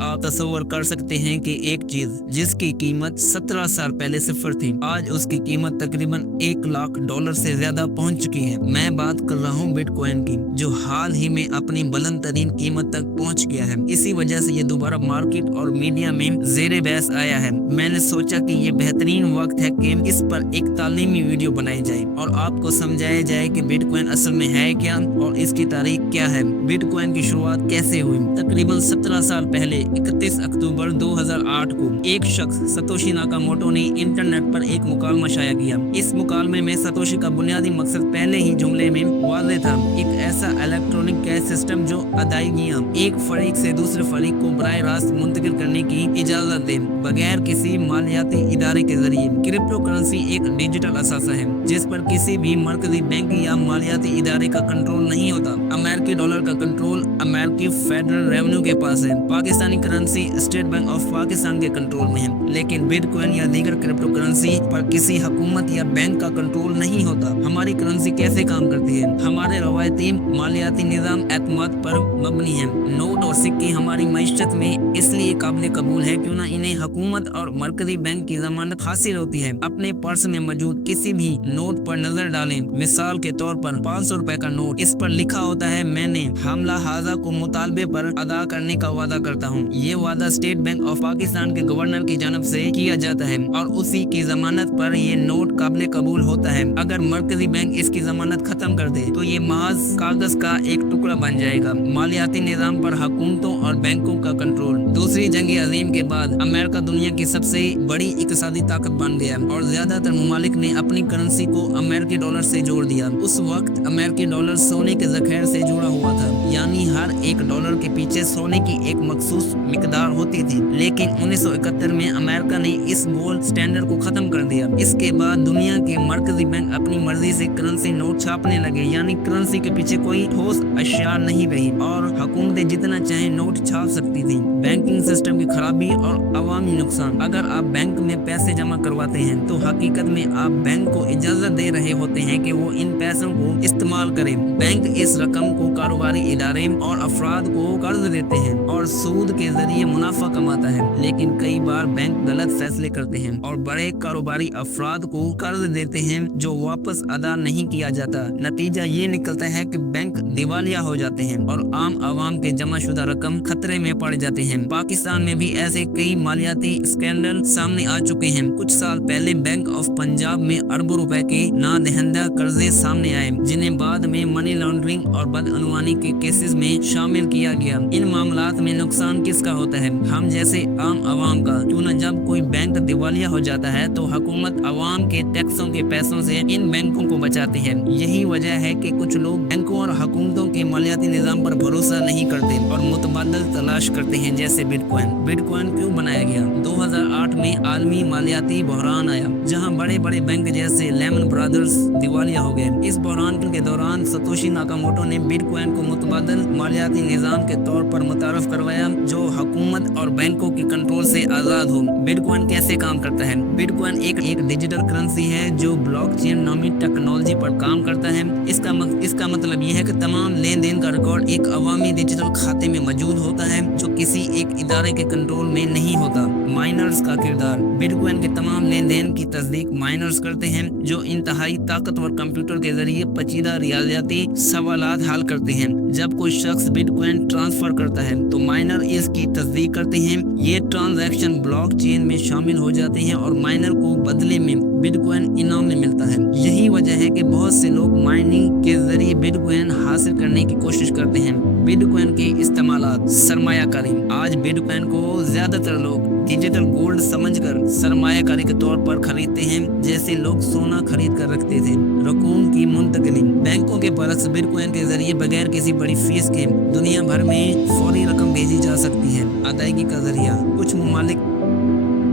आप तसव्वुर कर सकते हैं कि एक चीज जिसकी कीमत 17 साल पहले सिफर थी, आज उसकी कीमत तकरीबन $1 लाख से ज्यादा पहुंच चुकी है। मैं बात कर रहा हूं बिटकॉइन की, जो हाल ही में अपनी बुलंद तरीन कीमत तक पहुंच गया है। इसी वजह से ये दोबारा मार्केट और मीडिया में ज़ेरे बहस आया है। मैंने सोचा कि ये बेहतरीन वक्त है कि इस पर एक तालीमी वीडियो बनाई जाए और आपको समझाया जाए कि बिटकॉइन असल में है क्या और इसकी तारीख क्या है। बिटकॉइन की शुरुआत कैसे हुई? तकरीबन 17 साल पहले 31 अक्टूबर 2008 को एक शख्स सतोशी नाकामोटो ने इंटरनेट पर एक मुकालमा शाया किया। इस मुकालमे में सतोशी का बुनियादी मकसद पहले ही जुमले में वाज़ेह था, एक ऐसा इलेक्ट्रॉनिक कैश सिस्टम जो अदायगियां एक फरीक से दूसरे फरीक को बराह रास्त मुंतकिल करने की इजाजत दे, बगैर किसी मालियाती इदारे के जरिए। क्रिप्टो करेंसी एक डिजिटल असासा है जिस पर किसी भी मरकजी बैंक या मालियाती इदारे का कंट्रोल नहीं होता। अमेरिकी डॉलर का कंट्रोल अमेरिकी फेडरल रेवेन्यू के पास है। Pakistani currency state bank of Pakistan के कंट्रोल में है, लेकिन बिटकॉइन या दीगर क्रिप्टो करेंसी पर किसी हुकूमत या बैंक का कंट्रोल नहीं होता। हमारी करेंसी कैसे काम करती है? हमारे रवायती मालियाती निज़ाम एतमाद पर मबनी है। नोट और सिक्के हमारी मईशत में इसलिए काबिल कबूल है क्यों ना इन्हें हुकूमत और मरकजी बैंक की जमानत हासिल होती है। अपने पर्स में मौजूद किसी भी नोट पर नजर डालें। मिसाल के तौर पर 500 रुपए का नोट, इस पर लिखा होता है, मैंने हमला हाजा को मुतालबे पर अदा करने का वादा करता हूँ। ये वादा स्टेट बैंक ऑफ पाकिस्तान के गवर्नर की जानब से किया जाता है और उसी की जमानत पर ये नोट काबिल कबूल होता है। अगर मरकजी बैंक इसकी जमानत खत्म कर दे तो ये महज कागज का एक टुकड़ा बन जाएगा। मालियाती निजाम पर हुकूमतों और बैंकों का कंट्रोल। दूसरी जंग अजीम के बाद अमेरिका दुनिया की सबसे बड़ी इक़्तिसादी ताकत बन गया और ज्यादातर ममालिक ने अपनी करेंसी को अमेरिकी डॉलर से जोड़ दिया। उस वक्त अमेरिकी डॉलर सोने के जखीरे से जुड़ा हुआ था, यानी हर एक डॉलर के पीछे सोने की एक मखसूस मिकदार होती थी। लेकिन 1971 में अमेरिका ने इस गोल्ड स्टैंडर्ड को खत्म कर दिया। इसके बाद दुनिया के मरकजी बैंक अपनी मर्जी से करेंसी नोट छापने लगे, यानी करेंसी के पीछे कोई ठोस अशिया नहीं रही और हुकूमतें जितना चाहे नोट छाप सकती थी। बैंकिंग सिस्टम की खराबी और अवामी नुकसान। अगर आप बैंक में पैसे जमा करवाते हैं तो हकीकत में आप बैंक को इजाजत दे रहे होते हैं कि वो इन पैसों को इस्तेमाल करें। बैंक इस रकम को कारोबारी इदारे और अफराद को कर्ज देते हैं और सूद के जरिए मुनाफा कमाता है। लेकिन कई बार बैंक गलत फैसले करते हैं और बड़े कारोबारी अफराद को कर्ज देते हैं जो वापस अदा नहीं किया जाता। नतीजा ये निकलता है कि बैंक दिवालिया हो जाते हैं और आम आवाम के जमा शुदा रकम खतरे में पड़ जाते हैं। पाकिस्तान में भी ऐसे कई मालियाती स्कैंडल सामने आ चुके हैं। कुछ साल पहले बैंक ऑफ पंजाब में अरबों रुपए के नादहिंदा कर्जे सामने आए, जिन्हें बाद में मनी लॉन्ड्रिंग और बदअनवानी के केसेस में शामिल किया गया। इन मामलात में नुकसान किसका होता है? हम जैसे आम आवाम का। क्यों न जब कोई बैंक दिवालिया हो जाता है तो हुकूमत आवाम के टैक्सों के पैसों से इन बैंकों को बचाती है। यही वजह है कि कुछ लोग बैंकों और हुकूमतों के मालियाती निजाम पर भरोसा नहीं करते और मुतबादल तलाश करते हैं, जैसे बिटकॉइन। बिटकॉइन क्यों बनाया गया? 2008 में आलमी मालियाती बहरान आया जहां बड़े बड़े बैंक जैसे लेमन ब्रदर्स दिवालिया हो गए। इस बहरान के दौरान सतोशी नाकामोटो ने बिटकॉइन को मुतबादल मालियाती निजाम के तौर पर मुतारफ करवाया जो हुकूमत और बैंकों के कंट्रोल से आजाद हो। बिटकॉइन कैसे काम करता है? बिटकॉइन एक डिजिटल करेंसी है जो ब्लॉकचेन नामी टेक्नोलॉजी पर काम करता है। इसका मतलब यह है कि तमाम लेन देन का रिकॉर्ड एक अवामी डिजिटल खाते में मौजूद होता है जो किसी एक इदारे के कंट्रोल में नहीं होता। माइनर्स का किरदार। बिटकॉइन के तमाम लेन देन की तस्दीक माइनर्स करते हैं जो इंतहाई ताकतवर कंप्यूटर के जरिए पेचीदा रियाजती सवालात हल करते हैं। जब कोई शख्स बिटकॉइन ट्रांसफर करता है तो माइनर इसकी तस्दीक करते हैं। ये ट्रांजैक्शन ब्लॉकचेन में शामिल हो जाते हैं और माइनर को बदले में बिटकॉइन इनाम में मिलता है। यही वजह है कि बहुत से लोग माइनिंग के जरिए बिटकॉइन हासिल करने की कोशिश करते हैं। बिटकॉइन के इस्तेमालात। सरमायाकारी। आज बिटकॉइन को ज्यादातर लोग डिजिटल गोल्ड समझकर सरमायाकारी के तौर पर खरीदते हैं, जैसे लोग सोना खरीद कर रखते थे। रकूम की मुंतकली। बैंकों के बरक्स बिटकॉइन के जरिए बगैर किसी बड़ी फीस के दुनिया भर में फौरी रकम भेजी जा सकती है। अदायगी का जरिया। कुछ ममालिक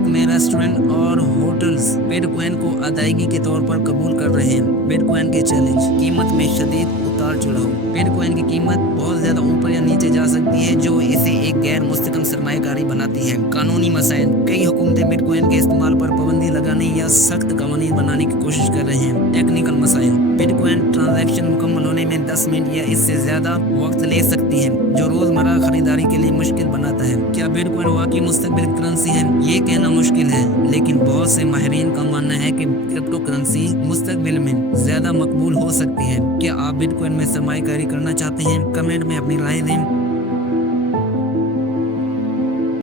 में रेस्टोरेंट और होटल्स बिटकॉइन को अदायगी के तौर पर कबूल कर रहे हैं। बिटकॉइन के चैलेंज। कीमत में शदीद उतार चढ़ाव। बिटकॉइन की कीमत बहुत ज्यादा ऊपर या नीचे जा सकती है, जो इसे एक गैर मुस्तकम सरमायाकारी बनाती है। कानूनी मसाइल, कई हुकूमतें बिटकॉइन के इस्तेमाल पर पाबंदी लगाने या सख्त कानून बनाने की कोशिश कर रहे हैं। टेक्निकल मसाइल, बिटकॉइन ट्रांजैक्शन मुकम्मल होने में 10 मिनट या इससे ज्यादा वक्त ले सकती है, जो रोजमर्रा खरीदारी के लिए मुश्किल बनाता है। क्या बिटकॉइन वाकई मुस्तकबिल करेंसी है? ये कहना मुश्किल है, लेकिन बहुत से माहिरीन का मानना है कि क्रिप्टो करेंसी मुस्तकबिल में ज्यादा मकबूल हो सकती है। क्या आप बिटकॉइन में सरमायाकारी करना चाहते हैं? कमेंट में अपनी राय दें।